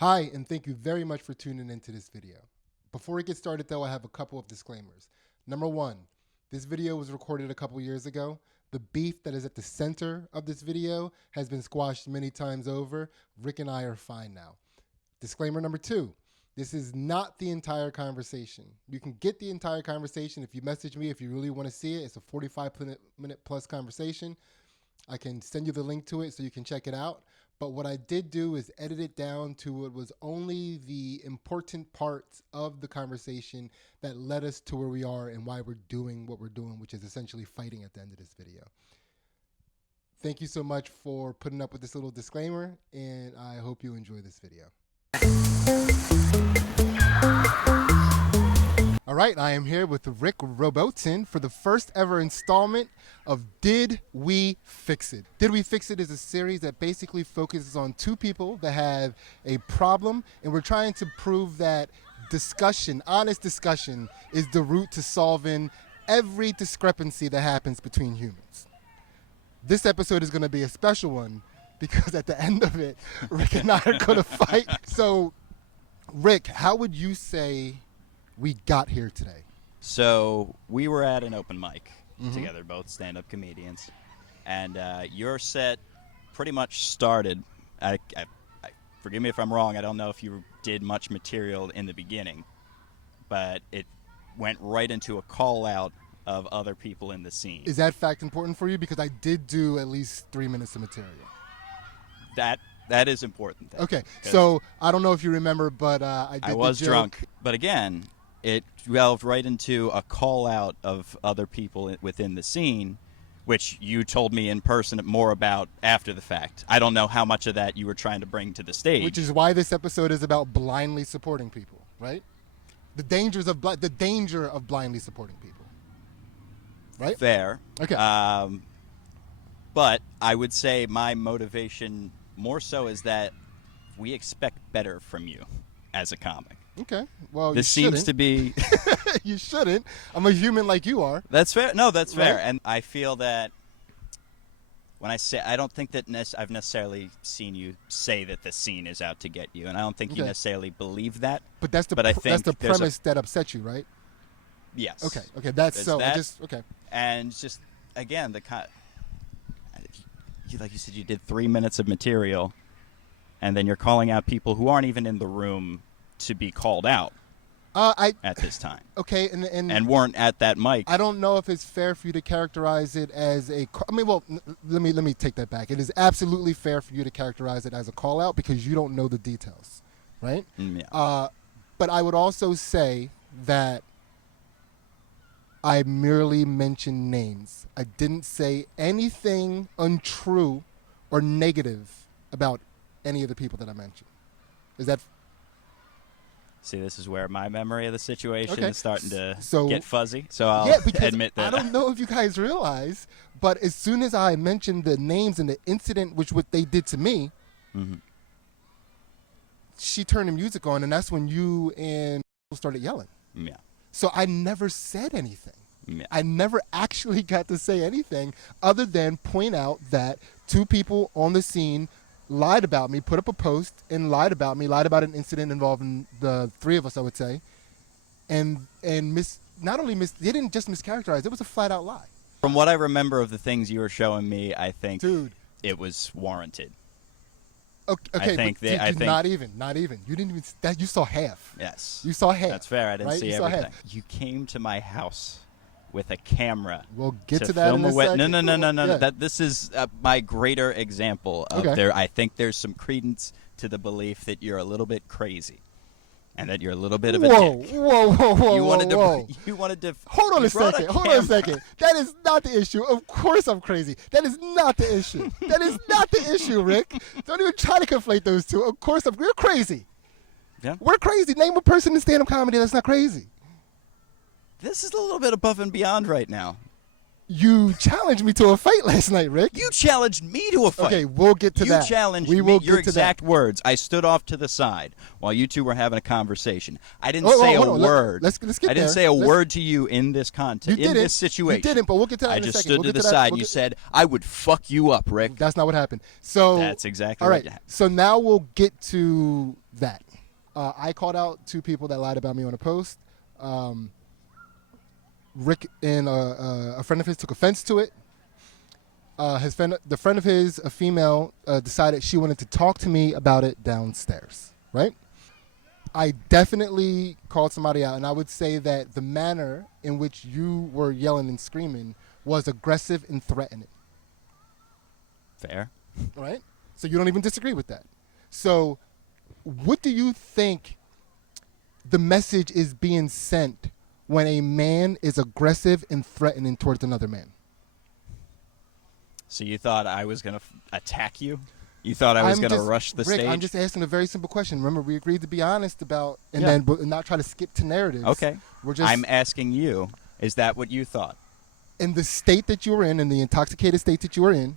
Hi, and thank you very much for tuning into this video. Before we get started though, I have a couple of disclaimers. Number one, this video was recorded a couple years ago. The beef that is at the center of this video has been squashed many times over. Rick and I are fine now. Disclaimer number two, this is not the entire conversation. You can get the entire conversation if you message me if you really want to see it. It's a 45-minute plus conversation. I can send you the link to it so you can check it out. But what I did do is edit it down to what was only the important parts of the conversation that led us to where we are and why we're doing what we're doing, which is essentially fighting at the end of this video. Thank you so much for putting up with this little disclaimer, and I hope you enjoy this video. All right, I am here with Rick Robotin for the first ever installment of Did We Fix It? Did We Fix It is a series that basically focuses on two people that have a problem, and we're trying to prove that discussion, honest discussion, is the route to solving every discrepancy that happens between humans. This episode is going to be a special one because at the end of it, Rick and I are going to fight. So, Rick, how would you say we got here today? So we were at an open mic together, both stand-up comedians, and your set pretty much started. I forgive me if I'm wrong. I don't know if you did much material in the beginning, but it went right into a call out of other people in the scene. Is that fact important for you? Because I did do at least 3 minutes of material. That is important. Okay, so I don't know if you remember, but I was drunk. But again, it delved right into a call out of other people within the scene, which you told me in person more about after the fact. I don't know how much of that you were trying to bring to the stage. Which is why this episode is about blindly supporting people, right? The danger of blindly supporting people, right? Fair. Okay. But I would say my motivation more so is that we expect better from you as a comic. Okay. Well, this seems to be. You shouldn't. I'm a human like you are. That's fair. No, that's fair. Right? And I feel that when I say, I don't think that I've necessarily seen you say that the scene is out to get you, and I don't think you necessarily believe that. But that's the premise that upsets you, right? Yes. Okay. Okay. That's so. That, okay. And just again, like you said, you did 3 minutes of material, and then you're calling out people who aren't even in the room to be called out at this time. Okay, and weren't at that mic. I don't know if it's fair for you to characterize it as a. I mean, well, let me take that back. It is absolutely fair for you to characterize it as a call out because you don't know the details, right? Yeah. But I would also say that I merely mentioned names. I didn't say anything untrue or negative about any of the people that I mentioned. Is that? See, this is where my memory of the situation is starting to get fuzzy. So I'll admit that. I don't know if you guys realize, but as soon as I mentioned the names and the incident, which what they did to me, she turned the music on, and that's when you and started yelling. Yeah. So I never said anything. Yeah. I never actually got to say anything other than point out that two people on the scene lied about me, put up a post and lied about an incident involving the three of us, I would say, and they didn't just mischaracterize, it was a flat out lie. From what I remember of the things you were showing me, I think it was warranted. Okay, I think not even. You didn't even. You saw half. Yes. You saw half. That's fair. I didn't see everything. You came to my house with a camera. We'll get to that in a second. No. Yeah. This is my greter example of there. I think there's some credence to the belief that you're a little bit crazy, and that you're a little bit of a dick. Whoa! You wanted to. Hold on a second. That is not the issue. Of course I'm crazy. That is not the issue. That is not the issue, Rick. Don't even try to conflate those two. Of course we're crazy. Yeah. We're crazy. Name a person in stand-up comedy that's not crazy. This is a little bit above and beyond right now. You challenged me to a fight last night, Rick. You challenged me to a fight. Okay, we'll get to that. You challenged we will me. Your get to exact that. words. I stood off to the side while you two were having a conversation. I didn't Oh, say hold a on. word. Let's get I didn't there. say a Let's- word to you in this context, You in didn't. this situation. You didn't, but we'll get to that I in a just second. stood We'll to get the that. side, We'll and you get- said, I would fuck you up, Rick. That's not what happened. So That's exactly all what right. happened. So now we'll get to that. I called out 2 people that lied about me on a post. Rick and a friend of his took offense to it. The friend of his, a female, decided she wanted to talk to me about it downstairs. Right? I definitely called somebody out, and I would say that the manner in which you were yelling and screaming was aggressive and threatening. Fair. Right? So you don't even disagree with that. So what do you think the message is being sent when a man is aggressive and threatening towards another man? So you thought I was going to attack you? You thought I was going to rush the Rick, stage? I'm just asking a very simple question. Remember, we agreed to be honest about, and Yeah. then not try to skip to narratives. Okay. We're just I'm asking you, is that what you thought? in the state that you were in the intoxicated state that you were in,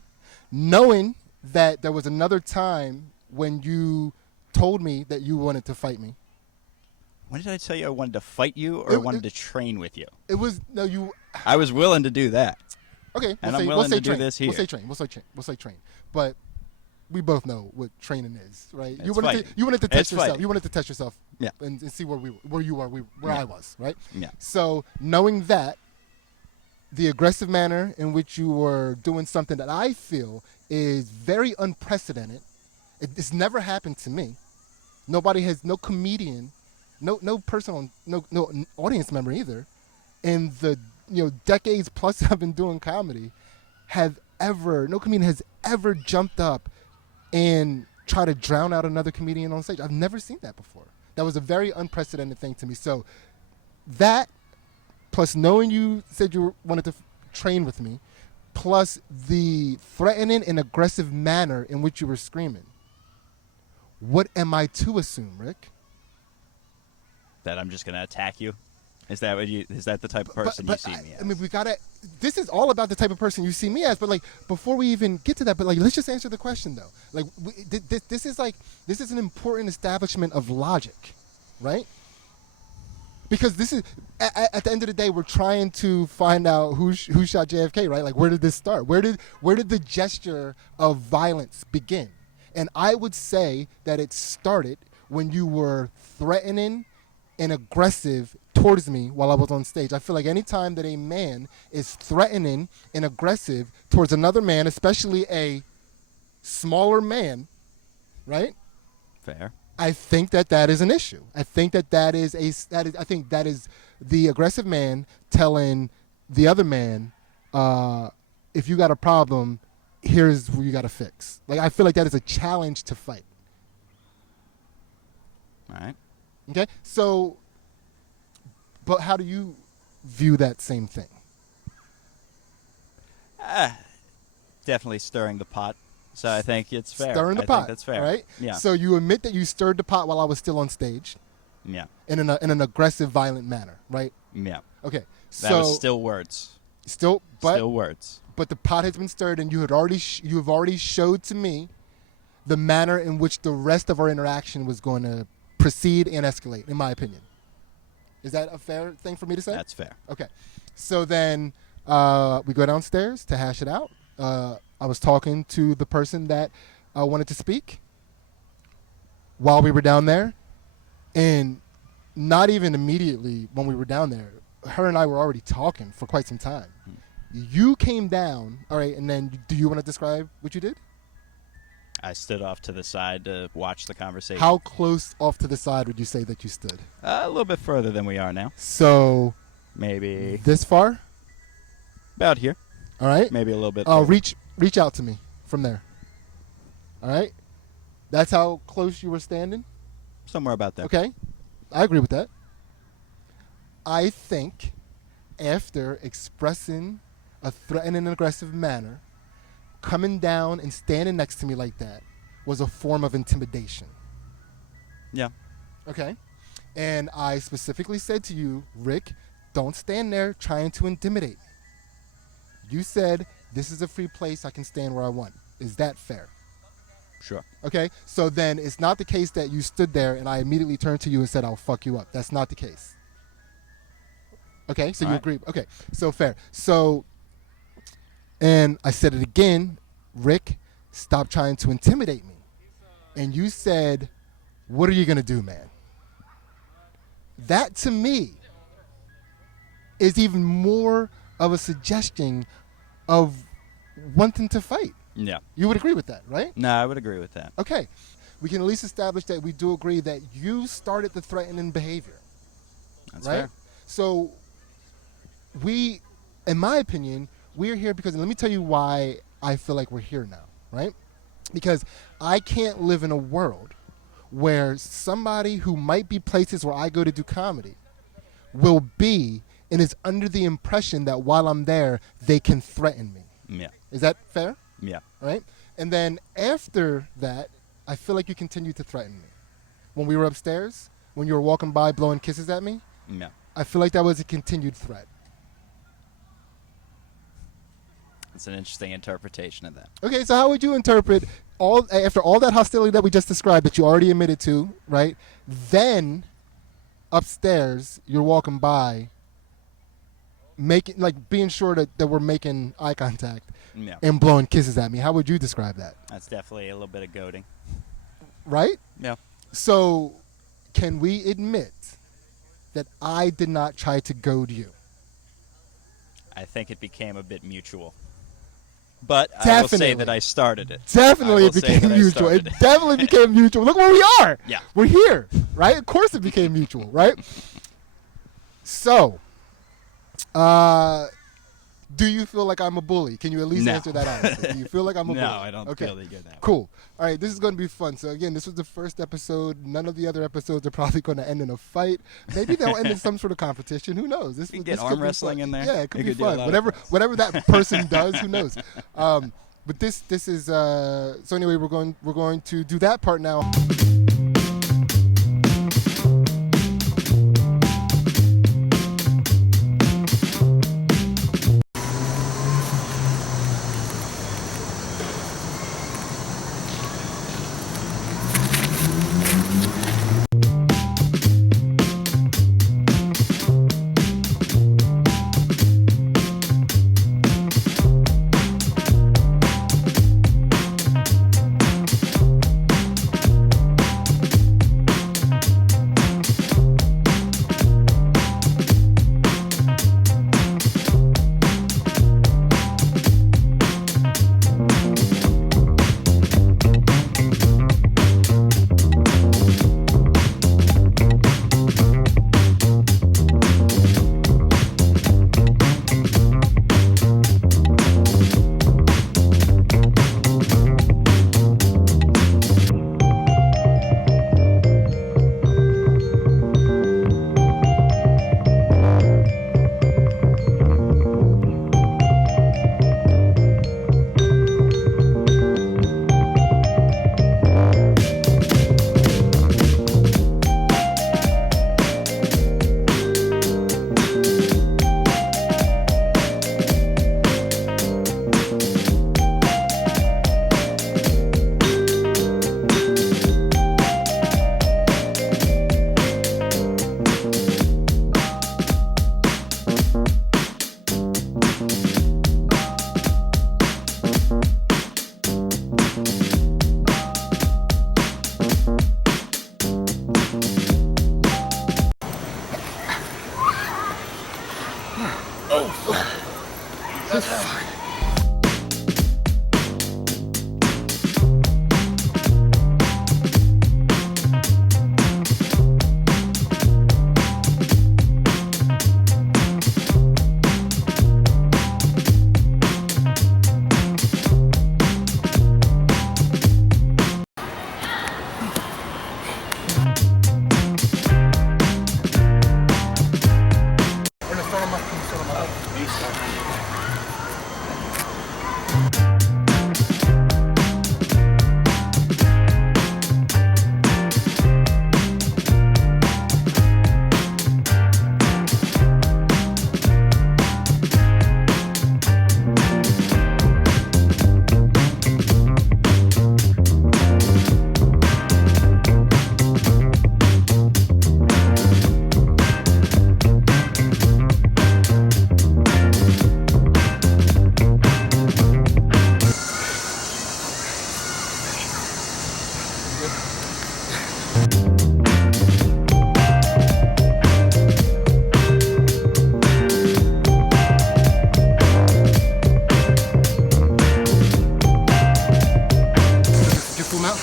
knowing that there was another time when you told me that you wanted to fight me. When did I tell you I wanted to fight you or I wanted to train with you? It was no you. I was willing to do that. Okay, And we'll I'm say, willing we'll say to do train. this here. We'll say train. We'll say train. But we both know what training is, right? It's You wanted fighting. to test It's yourself. fighting. You wanted to test yourself, Yeah. and see where you are, where Yeah. I was, right? Yeah. So knowing that, the aggressive manner in which you were doing something that I feel is very unprecedented. It's never happened to me. Nobody has, no comedian, no person on, no audience member either, in the decades plus I've been doing comedy, no comedian has ever jumped up and tried to drown out another comedian on stage. I've never seen that before. That was a very unprecedented thing to me. So that, plus knowing you said you wanted to train with me, plus the threatening and aggressive manner in which you were screaming, what am I to assume, Rick? That I'm just going to attack you? Is that the type of person you see me as? I mean, this is all about the type of person you see me as, but like, before we even get to that, but like, let's just answer the question though. Like, this is an important establishment of logic, right? Because this is, at the end of the day, we're trying to find out who shot JFK, right? Like, where did this start? Where did the gesture of violence begin? And I would say that it started when you were threatening and aggressive towards me while I was on stage. I feel like any time that a man is threatening and aggressive towards another man, especially a smaller man, right? Fair. I think that is an issue. I think that is the aggressive man telling the other man, if you got a problem, here's where you got to fix. Like, I feel like that is a challenge to fight. All right. Okay? So, but how do you view that same thing? Definitely stirring the pot. So I think it's fair. Stirring the I pot. think that's fair. Right? Yeah. So you admit that you stirred the pot while I was still on stage Yeah. in an aggressive, violent manner, right? Yeah. Okay. That was still words. Still Words. But the pot has been stirred, and you have already showed to me the manner in which the rest of our interaction was going to proceed and escalate, in my opinion. Is that a fair thing for me to say? That's fair. Okay. So then we go downstairs to hash it out. I was talking to the person that wanted to speak while we were down there, and not even immediately when we were down there, her and I were already talking for quite some time. You came down, all right, and then do you want to describe what you did? I stood off to the side to watch the conversation. How close off to the side would you say that you stood? A little bit further than we are now. So Maybe this far? about here. All right. Maybe a little bit further. Reach out to me from there. All right. That's how close you were standing? Somewhere about there. Okay. I agree with that. I think after expressing a threatening and aggressive manner, coming down and standing next to me like that was a form of intimidation. Yeah. Okay. And I specifically said to you, Rick, don't stand there trying to intimidate. You said, this is a free place. I can stand where I want. Is that fair? Sure. Okay, so then it's not the case that you stood there and I immediately turned to you and said, I'll fuck you up. That's not the case. Okay, so you agree. Okay, so fair. So, and I said it again, Rick, stop trying to intimidate me. And you said, what are you going to do, man? That to me is even more of a suggestion of wanting to fight. Yeah. You would agree with that, right? No, I would agree with that. Okay. We can at least establish that we do agree that you started the threatening behavior. That's right? fair. So we, in my opinion, we're here because, and let me tell you why I feel like we're here now, right? Because I can't live in a world where somebody who might be places where I go to do comedy will be and is under the impression that while I'm there, they can threaten me. Yeah. Is that fair? Yeah. Right? And then after that, I feel like you continued to threaten me. When we were upstairs, when you were walking by blowing kisses at me, Yeah. I feel like that was a continued threat. It's an interesting interpretation of that. Okay, so how would you interpret after all that hostility that we just described that you already admitted to, right? Then upstairs, you're walking by, being sure that we're making eye contact Yeah. and blowing kisses at me. How would you describe that? That's definitely a little bit of goading. Right? Yeah. So can we admit that I did not try to goad you? I think it became a bit mutual. But I will say that I started it. Definitely it became mutual. It definitely became mutual. Look where we are. Yeah. We're here, right? Of course it became mutual, right? So, do you feel like I'm a bully? Can you at least answer that honestly? Do you feel like I'm a bully? No, I don't feel that you're that. Cool. All right, this is going to be fun. So again, this was the first episode. None of the other episodes are probably going to end in a fight. Maybe they'll end in some sort of competition. Who knows? You can get arm wrestling in there. Yeah, it could be fun. Whatever that person does, who knows? But this is so anyway. We're going to do that part now. Pull him out.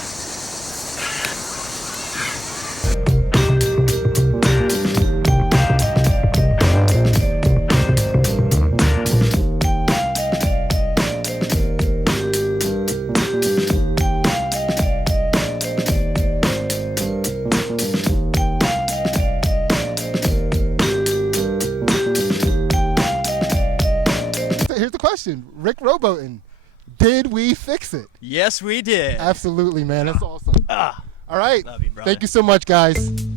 Here's the question. Rick Robotin, did we fix it? Yes, we did. Absolutely, man. That's awesome. Ah, All right. love you, brother. Thank you so much, guys.